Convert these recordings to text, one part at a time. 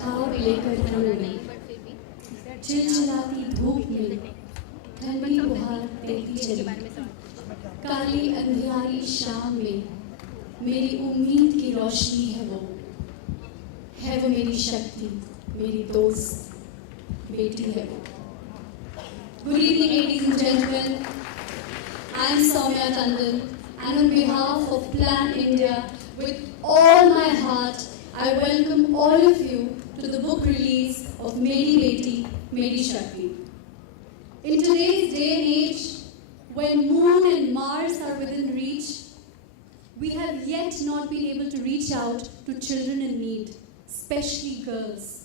खाब लेकर रंग में चिलचिलाती धूप में ठंडी बुहार देती चली काली अंधियारी शाम में मेरी उम्मीद की रोशनी है वो मेरी शक्ति मेरी दोस्त बेटी है वो. Good evening, ladies and gentlemen. I am Soumya Tandon, and on behalf of Plan India, with all my heart, I welcome all of you to the book release of Meri Beti, Meri Shakti. In today's day and age, when Moon and Mars are within reach, we have yet not been able to reach out to children in need, especially girls.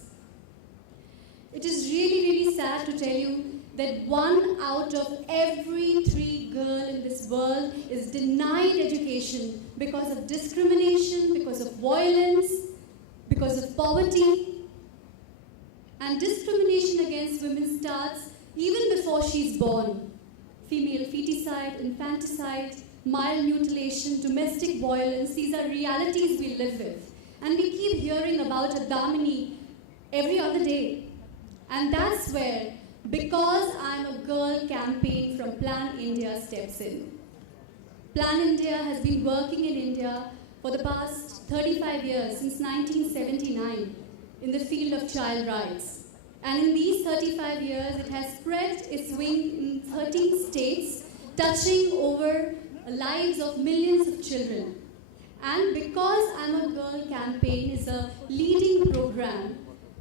It is really, really sad to tell you that 1 out of every 3 girls in this world is denied education because of discrimination, because of violence, because of poverty. And discrimination against women starts even before she's born. Female feticide, infanticide, mild mutilation, domestic violence, these are realities we live with. And we keep hearing about a Damini every other day. And that's where Because I'm a Girl campaign from Plan India steps in. Plan India has been working in India for the past 35 years, since 1979, in the field of child rights. And in these 35 years, it has spread its wing in 13 states, touching over lives of millions of children. And Because I'm a Girl campaign is a leading program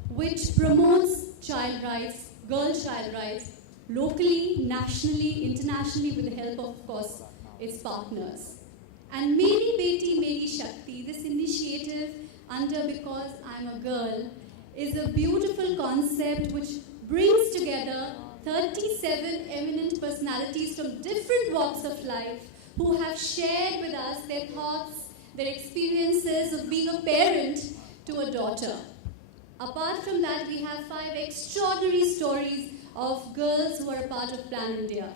which promotes child rights, girl child rights, locally, nationally, internationally, with the help of course, its partners. And Meri Beti, Meri Shakti, this initiative under Because I'm a Girl, is a beautiful concept which brings together 37 eminent personalities from different walks of life who have shared with us their thoughts, their experiences of being a parent to a daughter. Apart from that, we have 5 extraordinary stories of girls who are a part of Plan India.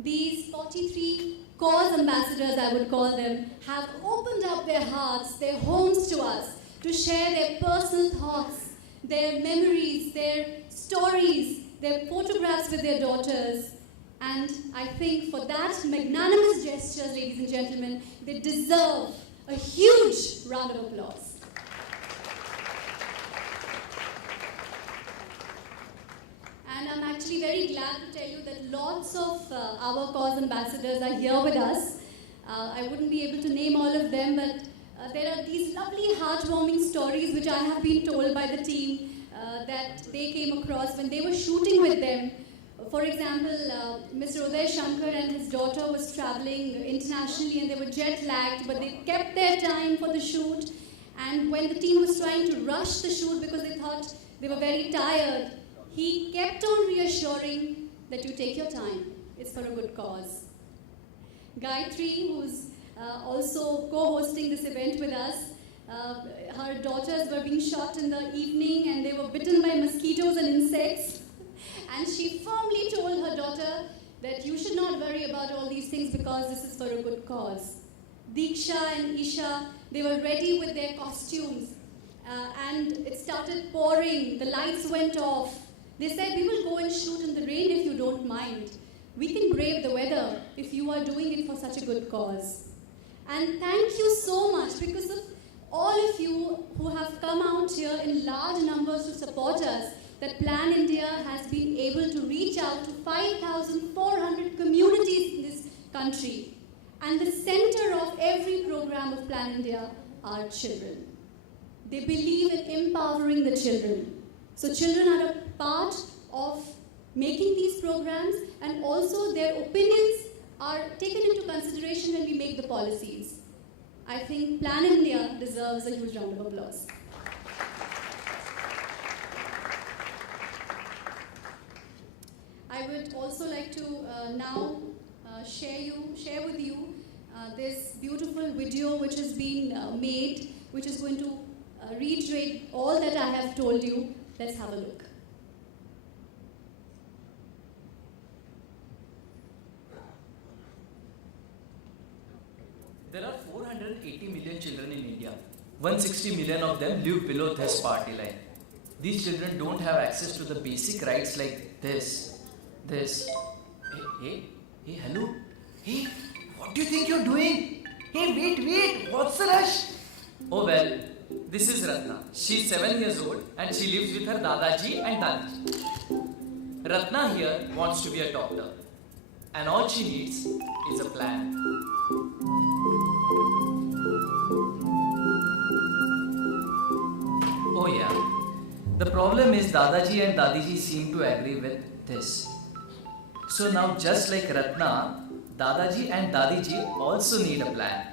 These 43 cause ambassadors, I would call them, have opened up their hearts, their homes to us to share their personal thoughts, their memories, their stories, their photographs with their daughters. And I think for that magnanimous gesture, ladies and gentlemen, they deserve a huge round of applause. And I'm actually very glad to tell you that lots of our cause ambassadors are here with us. I wouldn't be able to name all of them, but there are these lovely heartwarming stories which I have been told by the team that they came across when they were shooting with them. For example, Mr. Uday Shankar and his daughter was traveling internationally and they were jet lagged, but they kept their time for the shoot. And when the team was trying to rush the shoot because they thought they were very tired, he kept on reassuring that you take your time. It's for a good cause. Gayatri, who's also co-hosting this event with us, her daughters were being shot in the evening and they were bitten by mosquitoes and insects. And she firmly told her daughter that you should not worry about all these things because this is for a good cause. Diksha and Isha, they were ready with their costumes. And it started pouring, the lights went off. They said, we will go and shoot in the rain if you don't mind. We can brave the weather if you are doing it for such a good cause. And thank you so much because of all of you who have come out here in large numbers to support us, that Plan India has been able to reach out to 5,400 communities in this country. And the center of every program of Plan India are children. They believe in empowering the children. So children are a part of making these programs, and also their opinions are taken into consideration when we make the policies. I think Plan India deserves a huge round of applause. I would also like to now share with you this beautiful video which has been made, which is going to reiterate all that I have told you. Let's have a look. There are 480 million children in India. 160 million of them live below this poverty line. These children don't have access to the basic rights like this. Hey, hello. Hey, what do you think you're doing? Hey, wait, what's the rush? Oh well, this is Ratna. She's 7 years old and she lives with her Dadaji and Dadiji. Ratna here wants to be a doctor. And all she needs is a plan. Oh yeah. The problem is Dadaji and Dadiji seem to agree with this. So now just like Ratna, Dadaji and Dadiji also need a plan.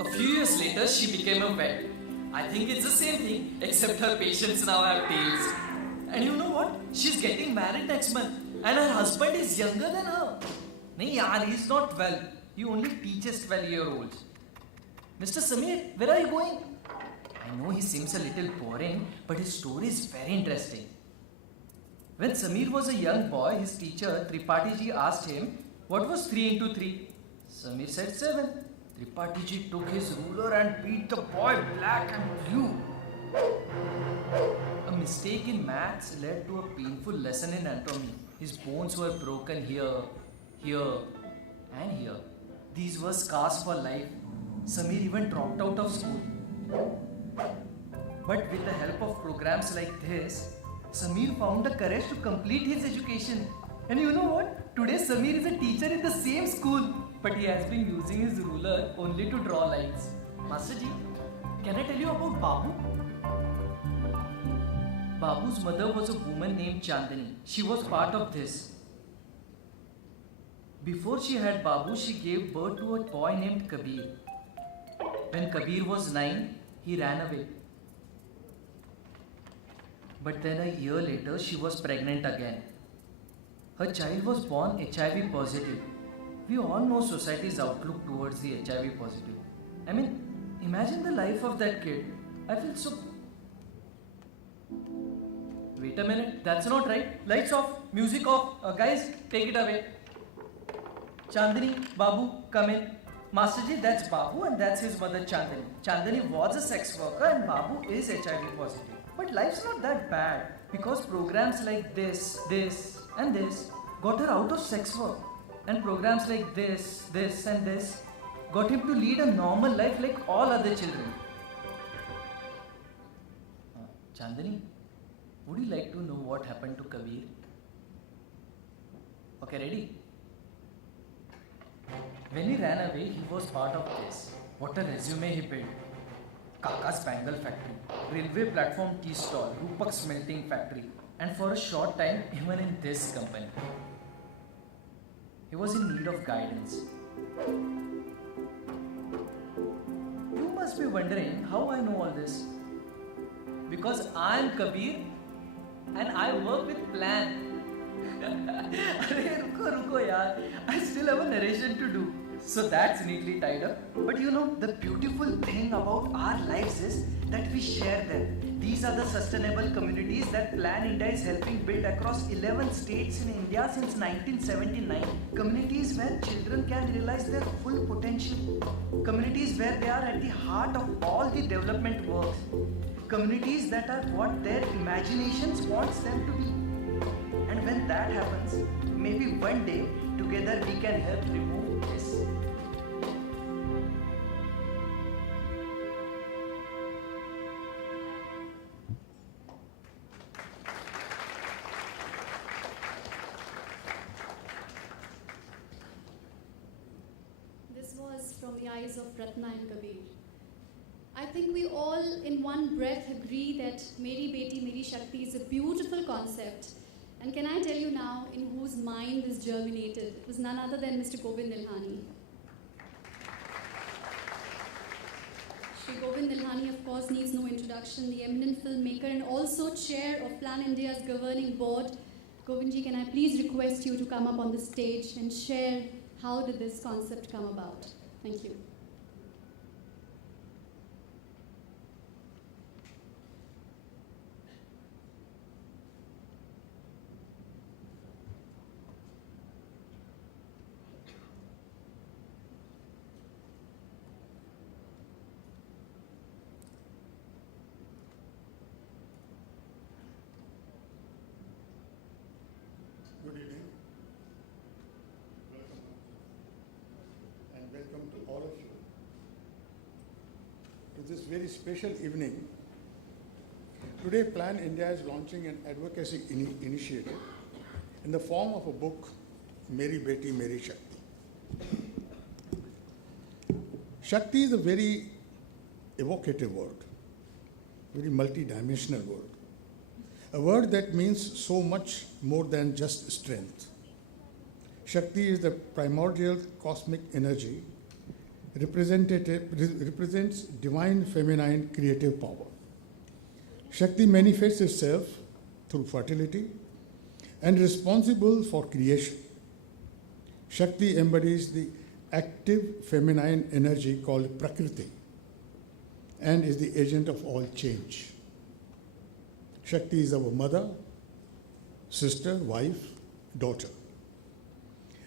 A few years later, she became a vet. I think it's the same thing, except her patients now have tails. And you know what? She's getting married next month, and her husband is younger than her. Nahi yaar, he's not well. He only teaches 12-year-olds. Mr. Samir, where are you going? I know he seems a little boring, but his story is very interesting. When Samir was a young boy, his teacher Tripathi ji asked him, what was 3 into 3? Samir said 7. Tripathi ji took his ruler and beat the boy black and blue. A mistake in maths led to a painful lesson in anatomy. His bones were broken here, and here. These were scars for life. Samir even dropped out of school. But with the help of programs like this, Samir found the courage to complete his education. And you know what? Today Samir is a teacher in the same school. But he has been using his ruler only to draw lines. Master ji, can I tell you about Babu? Babu's mother was a woman named Chandani. She was part of this. Before she had Babu, she gave birth to a boy named Kabir. When Kabir was 9, he ran away. But then a year later, she was pregnant again. Her child was born HIV positive. We all know society's outlook towards the HIV positive. I mean, imagine the life of that kid. I feel so... Wait a minute, that's not right. Lights off, music off. Guys, take it away. Chandani, Babu, come in. Master ji, that's Babu and that's his mother Chandani. Chandani was a sex worker and Babu is HIV positive. But life's not that bad because programs like this, and this got her out of sex work. And programs like this, and this got him to lead a normal life like all other children. Chandani, would you like to know what happened to Kabir? Okay, ready? When he ran away, he was part of this. What a resume he built. Kaka's Bangle factory, railway platform tea stall, Rupak smelting factory, and for a short time, even in this company. He was in need of guidance. You must be wondering how I know all this. Because I am Kabir and I work with plan. Ruko yaar. I still have a narration to do. So that's neatly tied up. But you know, the beautiful thing about our lives is that we share them. These are the sustainable communities that Plan India is helping build across 11 states in India since 1979. Communities where children can realize their full potential. Communities where they are at the heart of all the development works. Communities that are what their imaginations wants them to be. And when that happens, maybe one day together we can help remove this. This was from the eyes of Ratna and Kabir. I think we all in one breath agree that Meri Beti Meri Shakti is a beautiful concept. And can I tell you now in whose mind this germinated? It was none other than Mr. Govind Nilhani. Shri Govind Nilhani, of course, needs no introduction, the eminent filmmaker and also chair of Plan India's governing board. Govindji, can I please request you to come up on the stage and share how did this concept come about? Thank you. to this very special evening. Today, Plan India is launching an advocacy initiative in the form of a book, Meri Beti Meri Shakti. Shakti is a very evocative word, very multidimensional word, a word that means so much more than just strength. Shakti is the primordial cosmic energy represents divine feminine creative power. Shakti manifests itself through fertility and responsible for creation. Shakti embodies the active feminine energy called Prakriti and is the agent of all change. Shakti is our mother, sister, wife, daughter.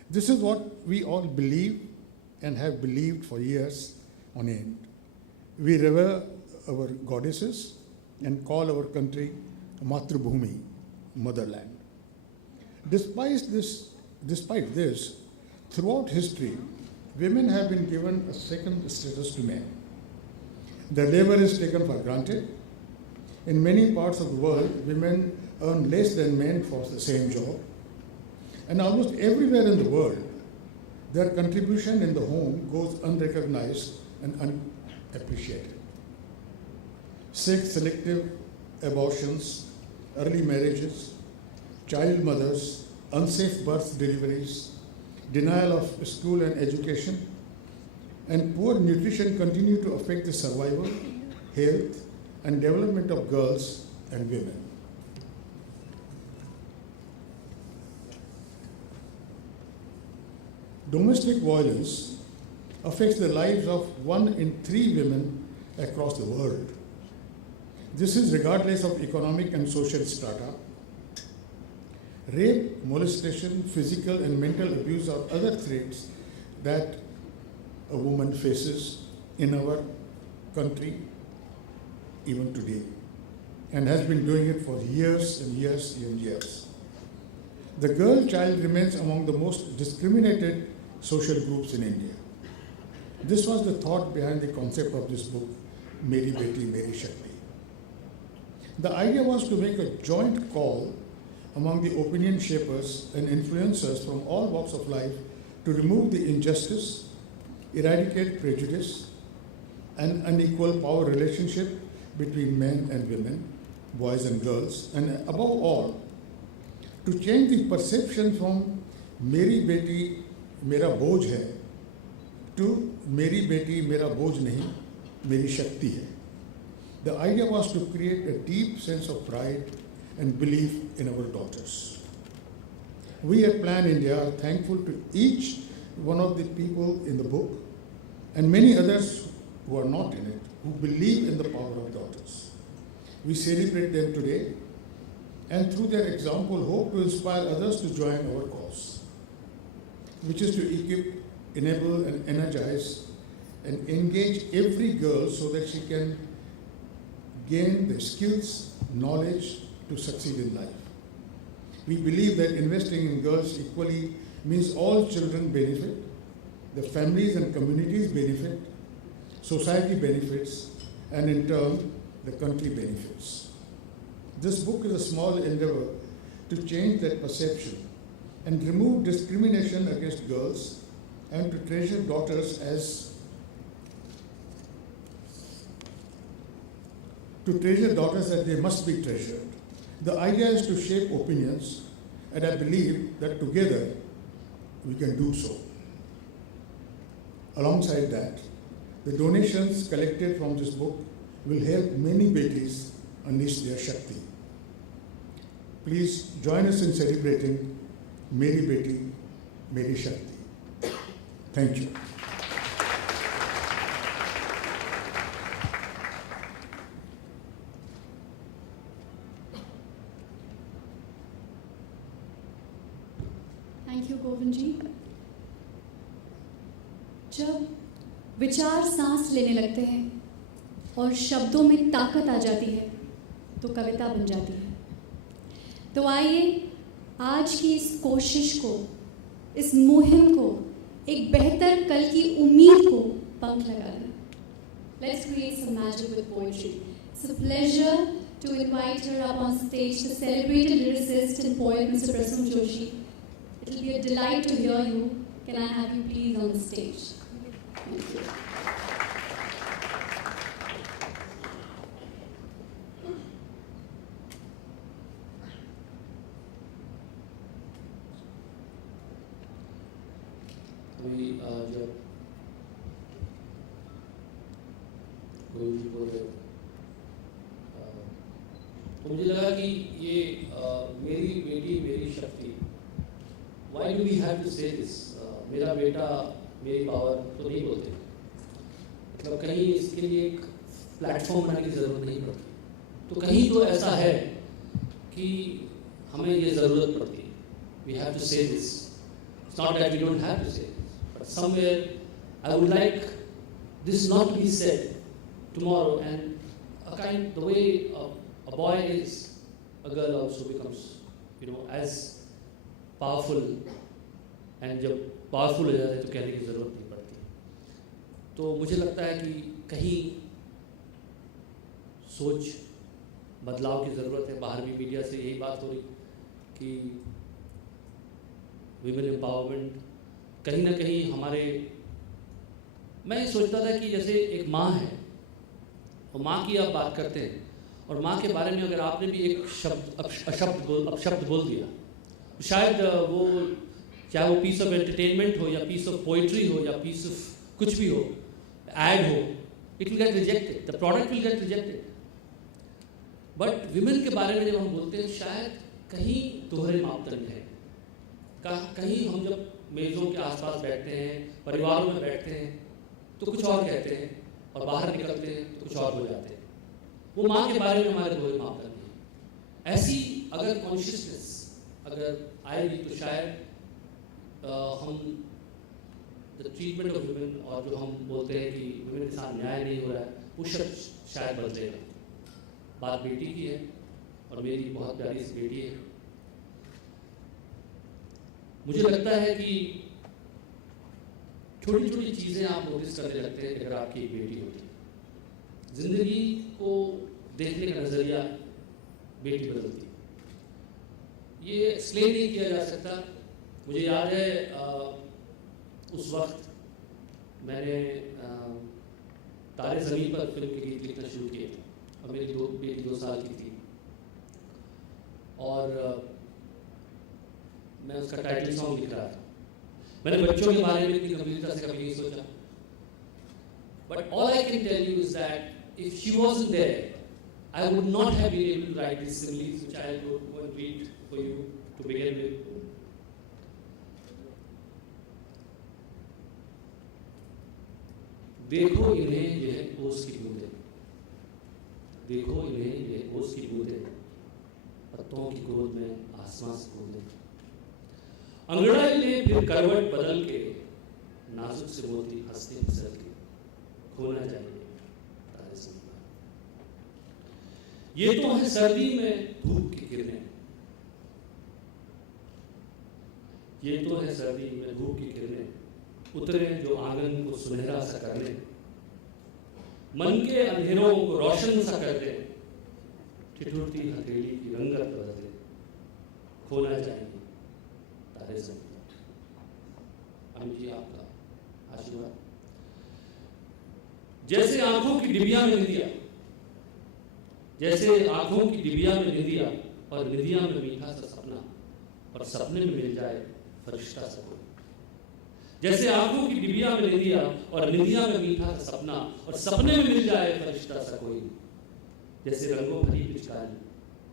This is what we all believe and have believed for years on end. We revere our goddesses and call our country Matrubhumi, motherland. Despite this, throughout history, women have been given a second status to men. Their labor is taken for granted. In many parts of the world, women earn less than men for the same job. And almost everywhere in the world, their contribution in the home goes unrecognized and unappreciated. Sex-selective abortions, early marriages, child mothers, unsafe birth deliveries, denial of school and education, and poor nutrition continue to affect the survival, health, and development of girls and women. Domestic violence affects the lives of 1 in 3 women across the world. This is regardless of economic and social strata. Rape, molestation, physical and mental abuse are other threats that a woman faces in our country even today, and has been doing it for years and years and years. The girl child remains among the most discriminated social groups in India. This was the thought behind the concept of this book, Meri Beti Meri Shakti. The idea was to make a joint call among the opinion shapers and influencers from all walks of life to remove the injustice, eradicate prejudice, and unequal power relationship between men and women, boys and girls, and above all, to change the perception from Meri Beti Mera Boj hai to Meri Beti Mera Boj nahi, Meri Shakti hai. The idea was to create a deep sense of pride and belief in our daughters. We at Plan India are thankful to each one of the people in the book and many others who are not in it, who believe in the power of daughters. We celebrate them today and through their example hope to inspire others to join our cause, which is to equip, enable and energize and engage every girl so that she can gain the skills, knowledge to succeed in life. We believe that investing in girls equally means all children benefit, the families and communities benefit, society benefits, and in turn, the country benefits. This book is a small endeavor to change that perception and remove discrimination against girls and to treasure daughters as they must be treasured. The idea is to shape opinions, and I believe that together we can do so. Alongside that, the donations collected from this book will help many betis unleash their Shakti. Please join us in celebrating Meri Beti, Meri Shakti. Thank you. Thank you Govind ji. जब विचार सांस लेने लगते हैं और शब्दों में ताकत आ जाती है तो कविता बन जाती है। तो आइए आज की इस कोशिश को, इस मुहिम को, एक बेहतर कल की उम्मीद को पंख लगा दें। Let's create some magic with poetry. It's a pleasure to invite her up on stage, the celebrated lyricist and poet, Mr. Prasun Joshi. It will be a delight to hear you. Can I have you please on the stage? Thank you. अभी जब कोई भी बोल रहे तो मुझे लगा कि ये मेरी बेटी मेरी शक्ति, why do we have to say this, मेरा बेटा मेरी पावर तो नहीं बोलते, मतलब कहीं इसके लिए एक प्लेटफॉर्म बनाने की ज़रूरत नहीं पड़ती, तो कहीं तो ऐसा है कि हमें ये ज़रूरत पड़ती है, we have to say this, it's not that we don't have to say, but somewhere I would like this not to be said tomorrow, and a kind the way a boy is, a girl also becomes, you know, as powerful, and जब powerful हो जाते तो कहने की ज़रूरत नहीं पड़ती। तो मुझे लगता है कि कहीं सोच बदलाव की ज़रूरत है। बाहर भी मीडिया से यही बात हो रही कि विमेन एम्पावरमेंट कहीं ना कहीं हमारे, मैं ये सोचता था कि जैसे एक माँ है और माँ की आप बात करते हैं और माँ के बारे में अगर आपने भी एक अपशब्द बोल दिया, शायद वो चाहे वो पीस ऑफ एंटरटेनमेंट हो या पीस ऑफ पोइट्री हो या पीस ऑफ कुछ भी हो, एड हो, it will get rejected, the product will get rejected. But women के बारे में जब हम बोलते हैं शायद कहीं दोहरे मापदंड है, कहीं हम जब मेज़ों के आसपास बैठते हैं, परिवारों में बैठते हैं तो कुछ और कहते हैं और बाहर निकलते हैं तो कुछ और हो जाते हैं। वो माँ के बारे में हमारे दोहरे मापदंड हैं। ऐसी अगर कॉन्शियसनेस अगर आएगी तो शायद हम द ट्रीटमेंट ऑफ वुमेन, और जो हम बोलते हैं कि वुमेन के साथ न्याय नहीं हो रहा है, वो शब्द शायद बदलेगा। बात बेटी की है और मेरी बहुत प्यारी सी बेटी है। मुझे लगता है कि छोटी छोटी चीज़ें आप नोटिस करने लगते हैं अगर आपकी एक बेटी होती है। जिंदगी को देखने का नज़रिया बेटी बदलती है। ये एक्सप्लेन नहीं किया जा सकता। मुझे याद है उस वक्त मैंने तारे ज़मीन पर फिल्म के गीत लिखना शुरू किए और मेरी बेटी 2 साल की थी और मैं उसका टाइटल सॉन्ग लिख रहा था। मैंने बच्चों के बारे में इतनी गंभीरता से कभी नहीं सोचा, but all I can tell you is that if she wasn't there I would not have been able to write these similes which I will go and read for you to begin with. देखो इन्हें यह ओस की बूंदें, देखो इन्हें यह ओस की बूंदें, पत्तों की गोद में आसमां से कूदें। अंगड़ाई ने फिर करवट बदल के नाजुक से बोलती हंसते फिसल के, खोना चाहिए तारे ज़मीन पर। ये तो है सर्दी में धूप की किरणें, ये तो है सर्दी में धूप की किरणें, उतरे जो आंगन को सुनहरा सा कर ले, मन के अंधेरों को रोशन सा कर दे, ठिठुरती हथेली की रंगत बदल दे, खोना चाहिए तारे ज़मीन पर। अमित जी आपका आशीर्वाद। जैसे आंखों की डिबिया में निदिया, जैसे आंखों की डिबिया में निदिया और निदिया में मीठा सा सपना, और सपने में मिल जाए फरिश्ता सा कोई। जैसे आंखों की डिबिया में निदिया और निदिया में मीठा सा सपना, और सपने में मिल जाए फरिश्ता सा कोई। जैसे रंगों भरी पिचकारी,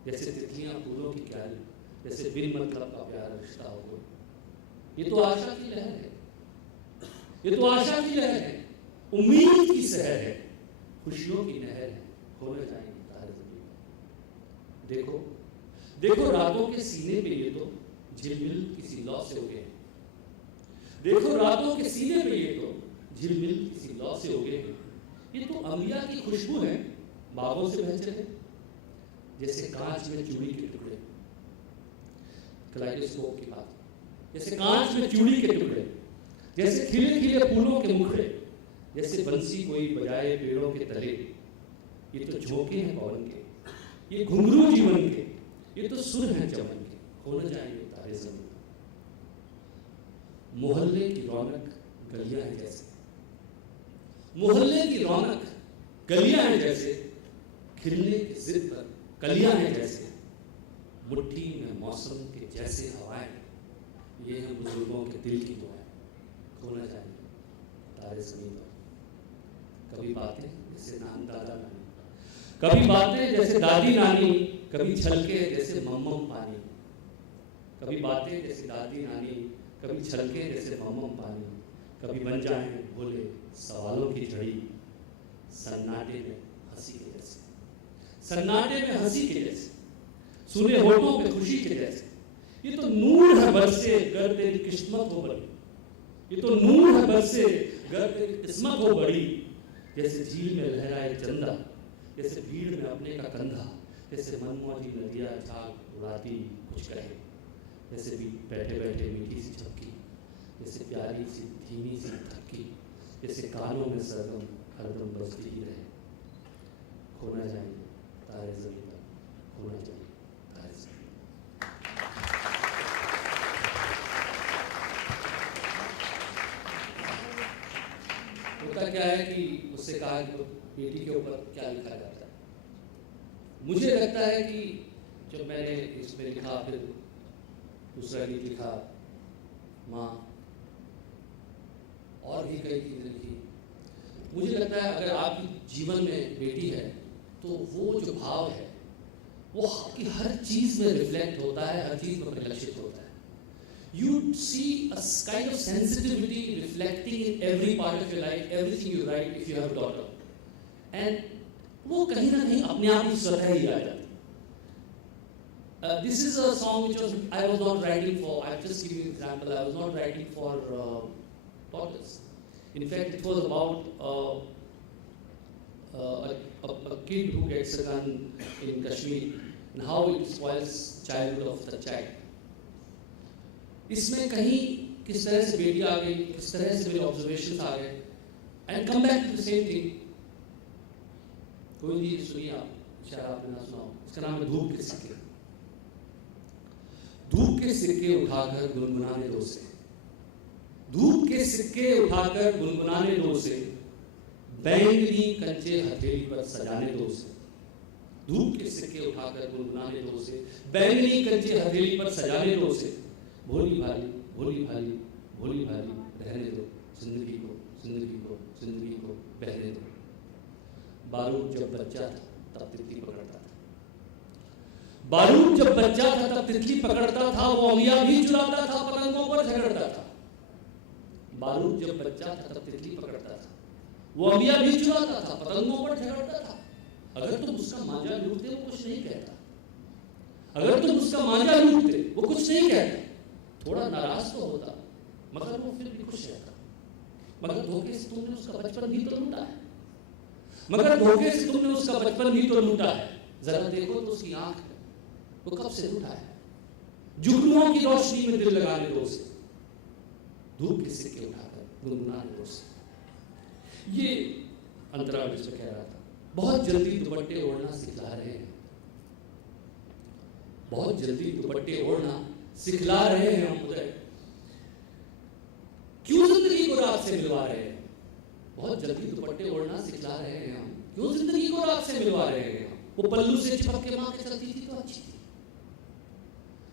जैसे तितलियां फूलों की क्यारी, जैसे बिन मतलब का प्यारा रिश्ता हो कोई। ये तो आशा की लहर है, ये तो आशा की लहर है, उम्मीद की सहर है, खुशियों की नहर है, खोना चाहिए तारे ज़मीन पर। देखो देखो रातों के सीने पे ये तो झिलमिल किसी लौ से उगे, देखो रातों के सीने पे ये तो झिलमिल किसी लौ से उगे। ये तो अम्बिया की खुशबू है, बागों से बह चले, जैसे कांच में चूड़ी के टुकड़े, कलाइडोस्कोप की बात, जैसे कांच में चूड़ी के टुकड़े, जैसे खिले खिले फूलों के मुखड़े, जैसे बंसी कोई बजाए पेड़ों के तले, ये तो झोंके हैं पवन के, ये घुंघरू जीवन के, ये तो सुर हैं चमन के, खो न जाएंगे तारे ज़मीन। मोहल्ले की रौनक गलियां हैं जैसे, मोहल्ले की रौनक गलियां हैं जैसे, खिलने की जिद पर कलियां हैं जैसे, मुट्ठी में मौसम के जैसे हवाएं, ये हैं बुजुर्गों के दिल की दुआएं, खो न जाएंगे तारे ज़मीन पर। कभी बातें जैसे नान दादा नानी, कभी बातें जैसे दादी नानी, कभी छलके जैसे मम्मम पानी, कभी बातें जैसे दादी नानी, कभी छलके जैसे मम्मम पानी, कभी बन जाएं भोले सवालों की झड़ी, सन्नाटे में हंसी के जैसे, सन्नाटे में हंसी के जैसे, सुने होठों पे खुशी के जैसे, ये तो नूर है बरसे गर तेरी किस्मत हो बड़ी, ये तो नूर है बरसे गर तेरी किस्मत हो बड़ी, जैसे झील में लहराए चंदा, जैसे भीड़ में अपने का कंधा, जैसे मनमौजी नदियाँ झाग उड़ाती कुछ कहे, जैसे भी बैठे बैठे मीठी सी झपकी, जैसे प्यारी सी धीमी सी थक्की, जैसे कानों में सरगम हरदम बजती ही रहे, खो न जाएंगे तारे ज़मीन पर, खो न जाएंगे तारे ज़मीन पर। होता क्या है कि उससे कहा कि बेटी के ऊपर क्या लिखा जाता है। मुझे लगता है कि जब मैंने इसमें लिखा, फिर दूसरा गीत लिखा माँ, और भी कई चीज़ें लिखी, मुझे लगता है अगर आपकी जीवन में बेटी है तो वो जो भाव है वो आपकी हर चीज़ में रिफ्लेक्ट होता है, हर चीज़ में परिलक्षित होता है। You see a kind of sensitivity reflecting in every part of your life, everything you write if you have a daughter, and वो कहीं ना कहीं अपने आप ही स्वतः ही आ जाती। This is a song which I was not writing for. I'll just give you an example. I was not writing for daughters. In fact, it was about a kid who gets a gun in Kashmir and how it spoils childhood of the child. इसमें कहीं किस तरह से बेटी आ गई, किस तरह से मेरे ऑब्जर्वेशंस आ गए, and come back to the same thing. कोई भी सुनिए आप, शायद आपने ना सुना हो, इसका नाम है धूप के सिक्के। धूप के सिक्के उठाकर गुनगुनाने दो से, धूप के सिक्के उठाकर गुनगुनाने दो से, बैंगनी कंचे हथेली पर सजाने दो से, धूप के सिक्के उठाकर गुनगुनाने दो से, बैंगनी कंचे हथेली पर सजाने दो से, भोली भाली भोली भाली भोली भाली रहने दो जिंदगी को, जिंदगी को, जिंदगी को बहने दो। बारूद जब बच्चा था तब तितली पकड़ता था, बारूद जब बच्चा था तब तितली पकड़ता था, वो अमिया भी चुराता था, पतंगों पर झगड़ता था। बारूद जब बच्चा था तब तितली पकड़ता था, वो अमिया भी चुराता था, पतंगों पर झगड़ता था। अगर तुम उसका मांझा लूटते वो कुछ नहीं कहता, अगर तुम उसका मांझा लूटते वो कुछ नहीं कहता, थोड़ा नाराज तो होता मगर वो फिर भी खुश रहता। मगर धोखे से तुमने उसका बचपन भी तो लूटा है, मगर धोखे से तुमने उसका बचपन भी तो लूटा है। जरा देखो तो उसकी आंख वो कब से लूटा है, जुगनुओं की रोशनी में दिल लगाने दो से, धूप के सिक्के उठाकर गुनगुनाने दो से। ये अंतराल जिसमें कह रहा था, बहुत जल्दी दुपट्टे ओढ़ना सिखला रहे हैं, बहुत जल्दी दुपट्टे ओढ़ना सिखला रहे हैं हम उदय, क्यों जिंदगी को रात से मिलवा रहे हैं। बहुत जल्दी दुपट्टे ओढ़ना सिखला रहे हैं हम, क्यों जिंदगी को रात से मिलवा रहे हैं हम। वो पल्लू से चिपक के माँ के चलती थी तो अच्छी थी,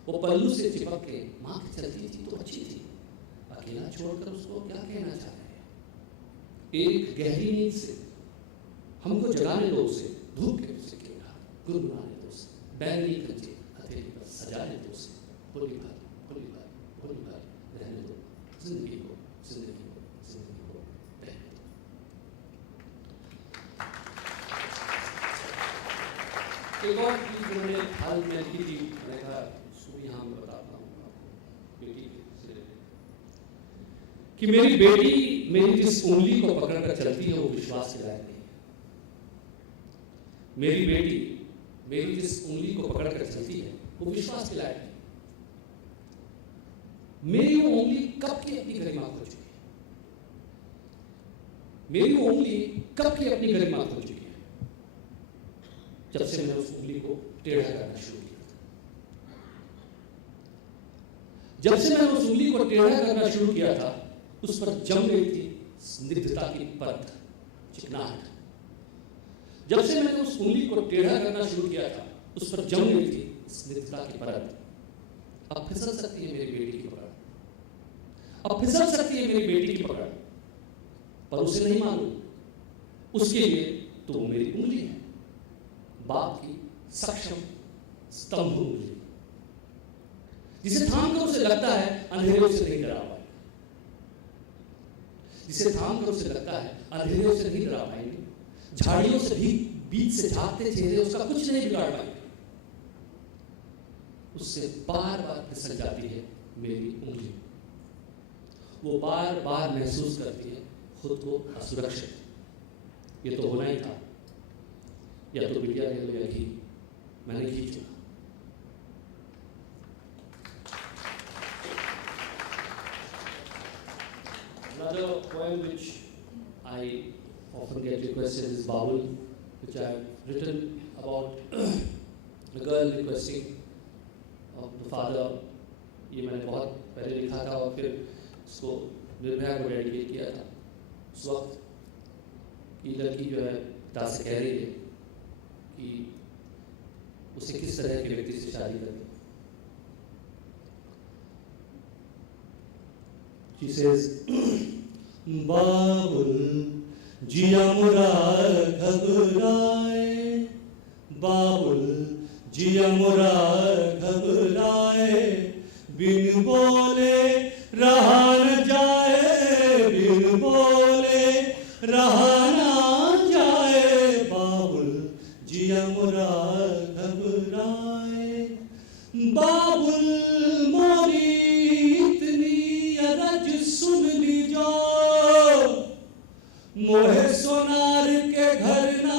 वो पल्लू से चिपक के माँ के चलती थी तो अच्छी थी, अकेला छोड़कर उसको क्या कहना चाह रहे हैं। एक गहरी नींद से हमको जगाने दो उसे, धूप के सिक्के उठा गुनगुनाने दो उसे, बैंगनी कंचे हथेली पर सजाने दो उसे, भोली भाली भोली भाली भोली भाली रहने दो जिंदगी को, जिंदगी को, जिंदगी को रहने दो। एक और चीज मैंने हाल में लिखी थी, मैंने कहा उसको भी यहाँ मैं बताता हूँ आपको, बेटी से कि मेरी बेटी मेरी जिस उंगली को पकड़कर चलती है वो विश्वास के लायक नहीं है। मेरी बेटी मेरी जिस उंगली को पकड़कर चलती है वो विश्वास के लायक नहीं। मेरी वो उंगली कब की अपनी गरिमा खो चुकी है। मेरी वो उंगली कब की अपनी गरिमा खो चुकी है, जब से मैंने उस उंगली को टेढ़ा करना शुरू किया। जब से मैंने उस उंगली को टेढ़ा करना शुरू किया था, उस पर जम गई थी स्निग्धता की परत, चिकनाहट। जब से मैंने उस उंगली को टेढ़ा करना शुरू किया था, उस पर जम गई थी स्निग्धता की परत। अब फिसल सकती है मेरी बेटी की पकड़, अब फिसल सकती है मेरी बेटी की पकड़, पर उसे नहीं मालूम, उसके लिए तो वो मेरी उंगली है, बाप की सक्षम स्तंभ उंगली, जिसे थाम कर उसे लगता है अंधेरे से नहीं डरा पाएंगे, जिसे थाम कर उसे लगता है अंधेरे से नहीं डरा पाएंगे, झाड़ियों से भी बीच से झांकते चेहरे उसका कुछ नहीं बिगाड़ पाएंगे। उससे बार बार फिसल जाती है मेरी उंगली, वो बार बार महसूस करती है खुद को असुरक्षित। ये तो होना ही था, या तो बिटिया ले लो या घी, मैंने घी चुना। Another poem which I often get requested is Babul, which I have written about a girl requesting of the father. ये मैंने बहुत पहले लिखा था और फिर इसको निर्भया को डेडिकेट किया था। उस वक्त की लड़की जो है पिता से कह रही है कि उसे किस तरह के व्यक्ति से शादी करनी। She says, बाबुल जिया मुरा घबराए, बाबुल जिया मुरा घबराए, बिन बोले रहा न जाए, बिन बोले रहा न जाए, बाबुल जिया मुरा घबराए। बाबुल मोरी इतनी अरज सुन लीजो, मोहे सोनार के घर ना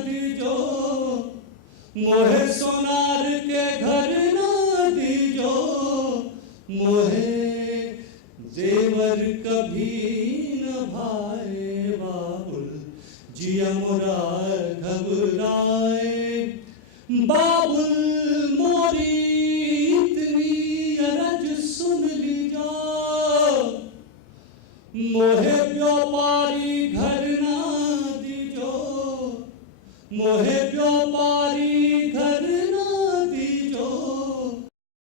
दीजो, मोहे सोनार के घर ना दीजो, मोहे जेवर कभी न भाए, बाबुल जिया मोरा घबराए। बाबुल मोरी इतनी अरज सुन लीजो, मोहे व्यापारी घर ना दीजो, मोहे